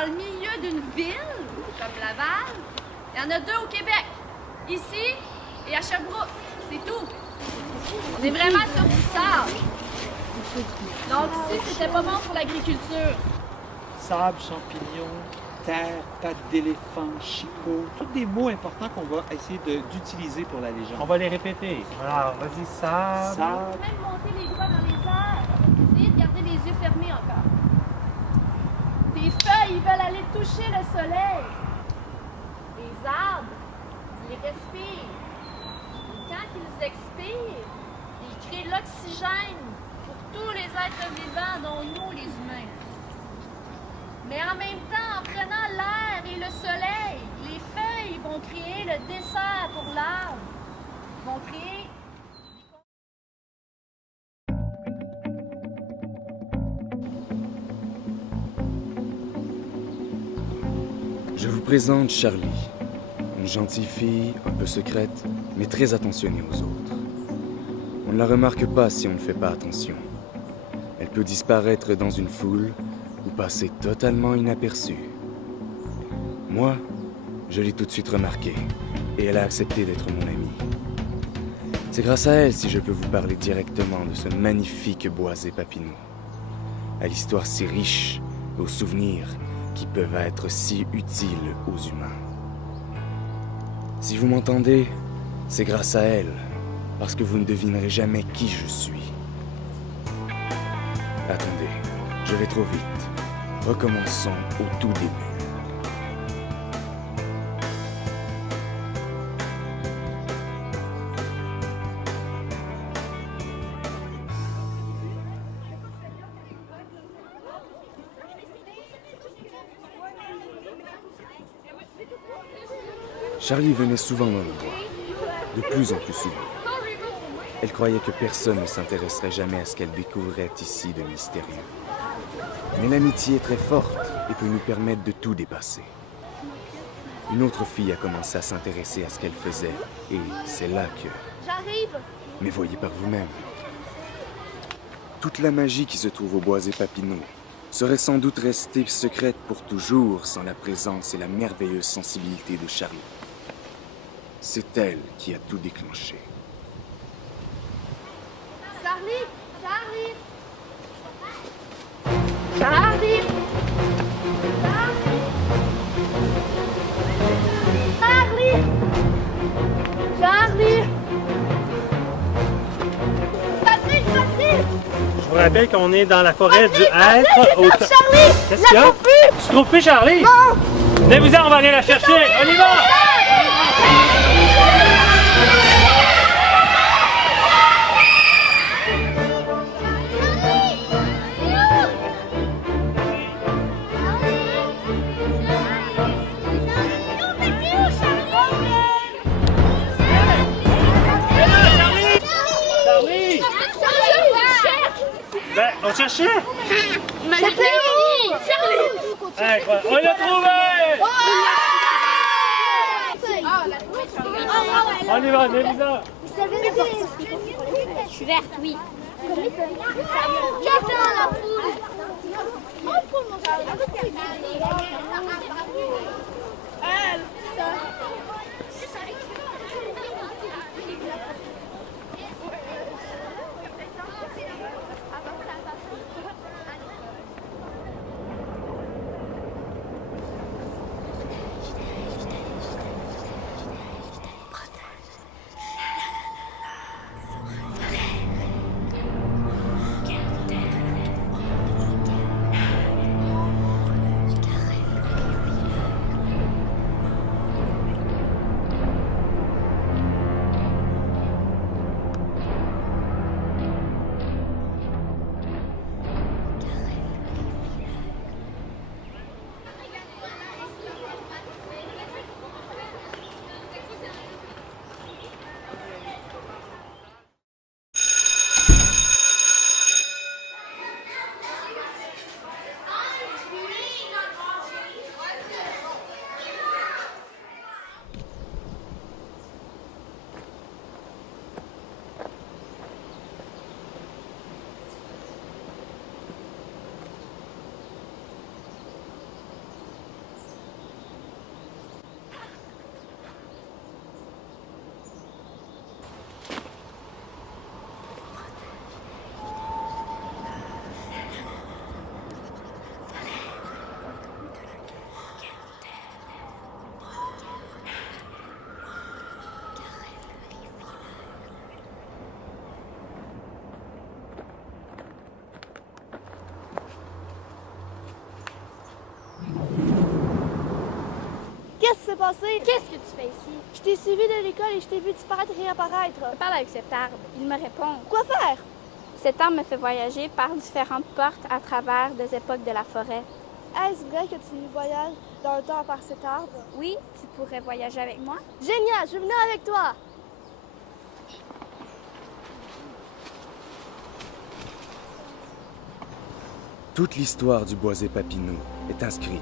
dans le milieu d'une ville, comme Laval, il y en a 2 au Québec. Ici et à Sherbrooke. C'est tout. On est vraiment sur du sable. Donc ici, c'était pas bon pour l'agriculture. Sable, champignons, terre, pattes d'éléphant, chicot, tous des mots importants qu'on va essayer d'utiliser pour la légende. On va les répéter. Alors, vas-y, sable. Sable, On peut même monter les doigts dans les airs. Essayez de garder les yeux fermés encore. Tes feuilles, ils veulent aller toucher le soleil. Les arbres, ils respirent. Et quand ils expirent, ils créent de l'oxygène pour tous les êtres vivants, dont nous, les humains. Mais en même temps, en prenant l'air et le soleil, les feuilles vont créer le dessert pour l'arbre. Vont créer... Je vous présente Charlie, une gentille fille, un peu secrète, mais très attentionnée aux autres. On ne la remarque pas si on ne fait pas attention. Elle peut disparaître dans une foule ou passer totalement inaperçue. Moi, je l'ai tout de suite remarquée et elle a accepté d'être mon amie. C'est grâce à elle si je peux vous parler directement de ce magnifique boisé Papineau, à l'histoire si riche et aux souvenirs qui peuvent être si utiles aux humains. Si vous m'entendez, c'est grâce à elle, parce que vous ne devinerez jamais qui je suis. Attendez, je vais trop vite. Recommençons au tout début. Charlie venait souvent dans le bois, de plus en plus souvent. Elle croyait que personne ne s'intéresserait jamais à ce qu'elle découvrait ici de mystérieux. Mais l'amitié est très forte et peut nous permettre de tout dépasser. Une autre fille a commencé à s'intéresser à ce qu'elle faisait, et c'est là que... J'arrive! Mais voyez par vous-même. Toute la magie qui se trouve au boisé Papineau serait sans doute restée secrète pour toujours sans la présence et la merveilleuse sensibilité de Charlie. C'est elle qui a tout déclenché. Charlie! Charlie! Charlie! Charlie! Charlie! Patrick! Patrick! Je vous rappelle qu'on est dans la forêt du Être. Charlie! Qu'est-ce qu'il y a? Tu trouves plus Charlie? Non! Venez-vous-en, on va aller la chercher! On y va! Ben, on cherchait! Charlie! On l'a trouvé! On y va, venez-vous-en! Je suis verte, oui. Qu'est-ce qui s'est passé? Qu'est-ce que tu fais ici? Je t'ai suivi de l'école et je t'ai vu disparaître et réapparaître. Je parle avec cet arbre. Il me répond. Quoi faire? Cet arbre me fait voyager par différentes portes à travers des époques de la forêt. Est-ce vrai que tu voyages dans le temps par cet arbre? Oui, tu pourrais voyager avec moi? Génial, je vais venir avec toi. Toute l'histoire du boisé Papineau est inscrite,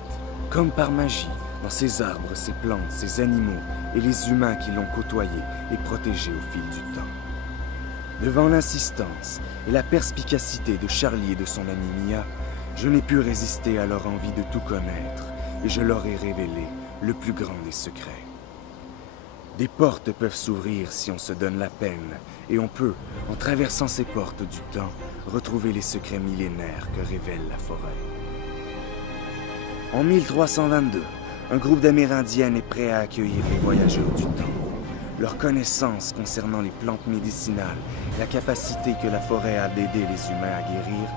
comme par magie, dans ces arbres, ces plantes, ces animaux et les humains qui l'ont côtoyé et protégé au fil du temps. Devant l'insistance et la perspicacité de Charlie et de son amie Mia, je n'ai pu résister à leur envie de tout connaître et je leur ai révélé le plus grand des secrets. Des portes peuvent s'ouvrir si on se donne la peine et on peut, en traversant ces portes du temps, retrouver les secrets millénaires que révèle la forêt. En 1322, un groupe d'Amérindiennes est prêt à accueillir les voyageurs du temps. Leur connaissance concernant les plantes médicinales et la capacité que la forêt a d'aider les humains à guérir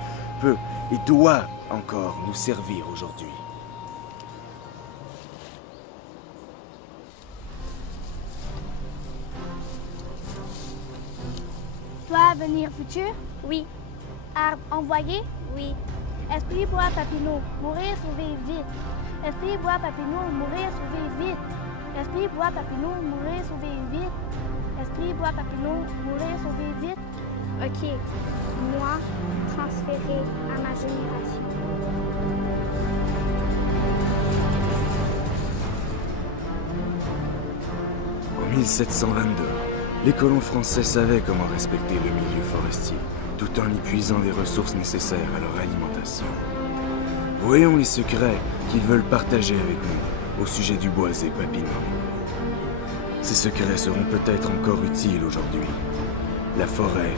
peut et doit encore nous servir aujourd'hui. Toi, avenir futur? Oui, Arbre envoyé? oui. Esprit bois Papineau, mourir, sauver vite. Esprit bois Papineau, mourir, sauver vite. Esprit bois Papineau, mourir, sauver vite. Esprit bois Papineau, mourir, sauver vite. OK. Moi, transféré à ma génération. En 1722, les colons français savaient comment respecter le milieu forestier, tout en y puisant des ressources nécessaires à leur alimentation. Voyons les secrets qu'ils veulent partager avec nous au sujet du boisé Papineau. Ces secrets seront peut-être encore utiles aujourd'hui. La forêt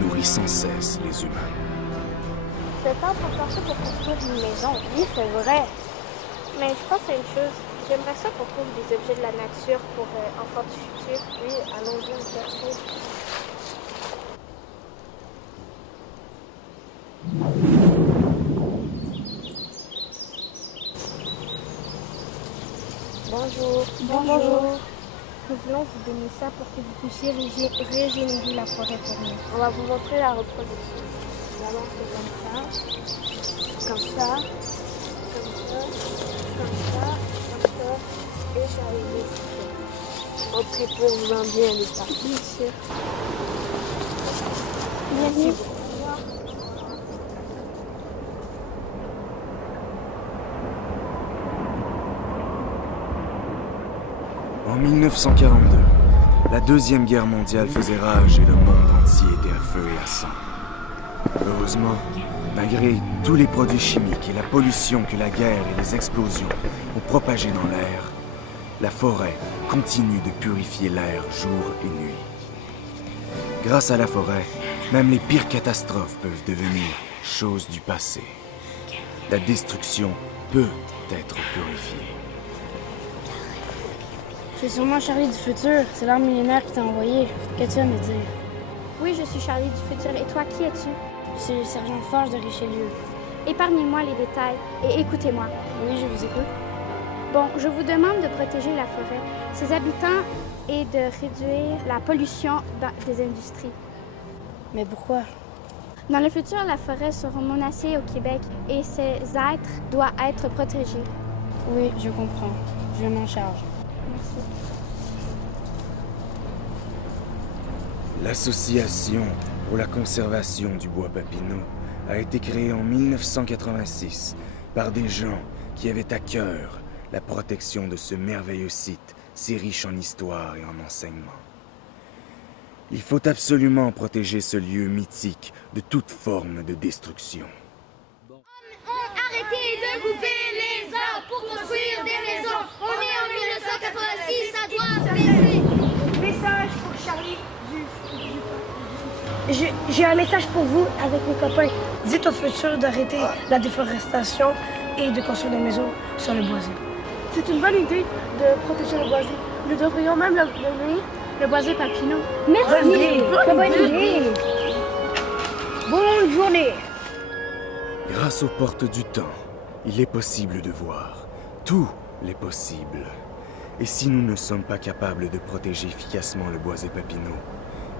nourrit sans cesse les humains. C'est pas pour chercher pour construire une maison. Oui, c'est vrai. Mais je pense à une chose. J'aimerais ça qu'on trouve des objets de la nature pour enfants du futur. Oui, allons-y, on peut trouver. Bonjour. Bonjour. Nous voulons vous donner ça pour que vous puissiez régénérer la forêt pour nous. On va vous montrer la reproduction. D'abord, c'est comme ça, Comme ça, comme ça, comme ça, comme ça. Et ça arrive. Entreprenez-vous bien les parties. bien sûr. Merci. En 1942, la Deuxième Guerre mondiale faisait rage et le monde entier était à feu et à sang. Heureusement, malgré tous les produits chimiques et la pollution que la guerre et les explosions ont propagés dans l'air, la forêt continue de purifier l'air jour et nuit. Grâce à la forêt, même les pires catastrophes peuvent devenir choses du passé. La destruction peut être purifiée. C'est sûrement Charlie du futur. C'est l'arme millénaire qui t'a envoyé. Qu'as-tu à me dire? Oui, je suis Charlie du futur. Et toi, qui es-tu? C'est le sergent Forge de Richelieu. Épargnez-moi les détails et écoutez-moi. Oui, je vous écoute. Bon, je vous demande de protéger la forêt, ses habitants et de réduire la pollution des industries. Mais pourquoi? Dans le futur, la forêt sera menacée au Québec et ses êtres doivent être protégés. Oui, je comprends. Je m'en charge. Merci. L'Association pour la conservation du bois Papineau a été créée en 1986 par des gens qui avaient à cœur la protection de ce merveilleux site si riche en histoire et en enseignement. Il faut absolument protéger ce lieu mythique de toute forme de destruction. Arrêtez de couper les arbres pour construire des maisons. On est en 1986, ça doit cesser. Message pour Charlie J'ai un message pour vous avec mes copains. Dites au futur d'arrêter la déforestation et de construire des maisons sur le boisé. C'est une bonne idée de protéger le boisé. Nous devrions même le nommer le boisé Papineau. Merci! Bonne idée! Bonne journée! Grâce aux portes du temps, il est possible de voir. Tout l'est possible. Et si nous ne sommes pas capables de protéger efficacement le boisé Papineau,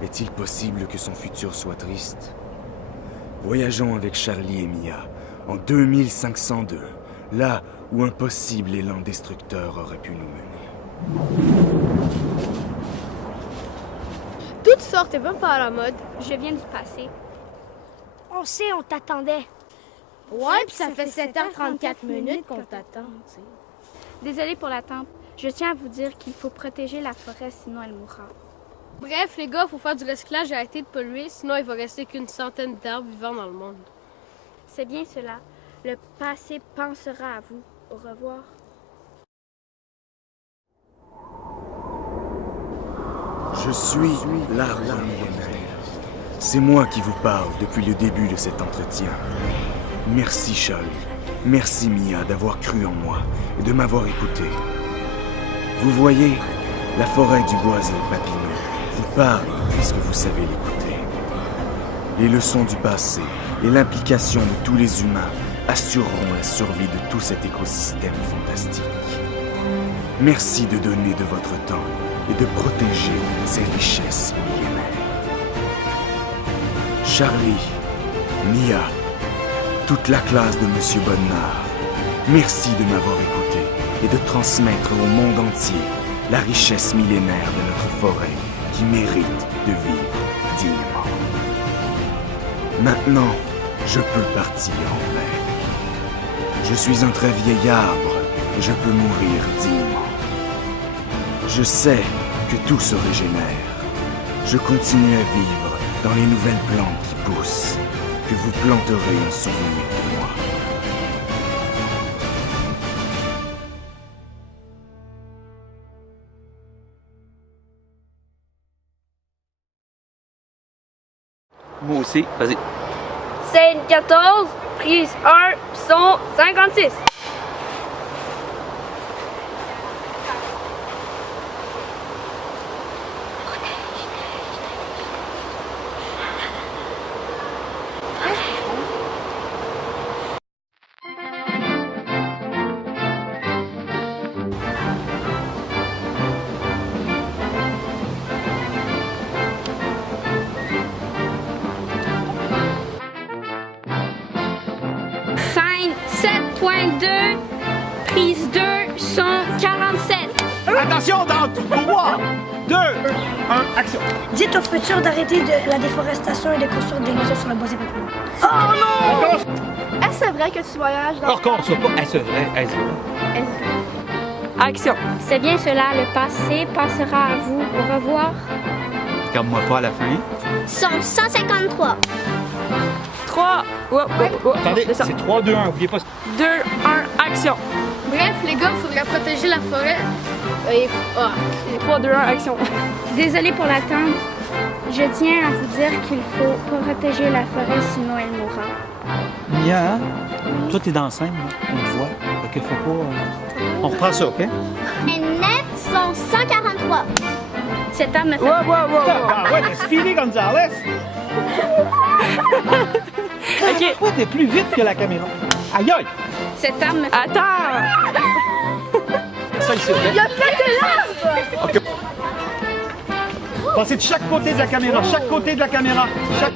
est-il possible que son futur soit triste? Voyageons avec Charlie et Mia en 2502, là où un possible élan destructeur aurait pu nous mener. Toutes sortes et même pas à la mode. Je viens du passé. On sait, on t'attendait. Ouais, puis ça fait 7h34 minutes qu'on t'attend, tu sais. Désolée pour l'attente. Je tiens à vous dire qu'il faut protéger la forêt, sinon elle mourra. Bref, les gars, il faut faire du recyclage et arrêter de polluer, sinon il va rester qu'une centaine d'arbres vivants dans le monde. C'est bien cela. Le passé pensera à vous. Au revoir. Je suis l'arbre millénaire. C'est moi qui vous parle depuis le début de cet entretien. Merci Charlie, merci Mia d'avoir cru en moi et de m'avoir écouté. Vous voyez, la forêt du boisé Papineau vous parle puisque vous savez l'écouter. Les leçons du passé et l'implication de tous les humains assureront la survie de tout cet écosystème fantastique. Merci de donner de votre temps et de protéger ces richesses millénaires. Charlie, Mia, toute la classe de Monsieur Bonnard, merci de m'avoir écouté et de transmettre au monde entier la richesse millénaire de notre forêt qui mérite de vivre dignement. Maintenant, je peux partir en paix. Je suis un très vieil arbre et je peux mourir dignement. Je sais que tout se régénère. Je continue à vivre dans les nouvelles plantes qui poussent, que vous planterez en souvenir de moi. Moi aussi, vas-y. Scène 14, prise 1, son 56. Scène 7.2, prise 2, son 47. Attention, dans 3, 2, 1, action. Dites au futur d'arrêter la déforestation et de construire des maisons sur le boisé Papineau. Est-ce vrai que tu voyages dans... Recommence pas. Est-ce vrai? Est-ce vrai? Action. C'est bien cela, le passé passera à vous. Au revoir. Regarde-moi pas à la fin. Son 153. 3, Attendez, c'est 3, 2, 1. Oubliez pas. 2, 1, action. Bref, les gars, il faudrait protéger la forêt. 3, 2, 1, action. Désolée pour l'attente. Je tiens à vous dire qu'il faut protéger la forêt, sinon elle mourra. Mia, hein? Toi, t'es dans la scène, là. On te voit. Fait qu'il faut pas... On reprend ça, OK? Et 9 sont 143. Cette arme me fait... Ah ouais, c'est Speedy Gonzales! OK. Toi, t'es plus vite que la caméra. Aïe, aïe! Cette arme me fait... Attends. Ça, ici, OK? Il y a plein de larmes! OK. Passez de chaque côté de la caméra, chaque côté de la caméra. Chaque...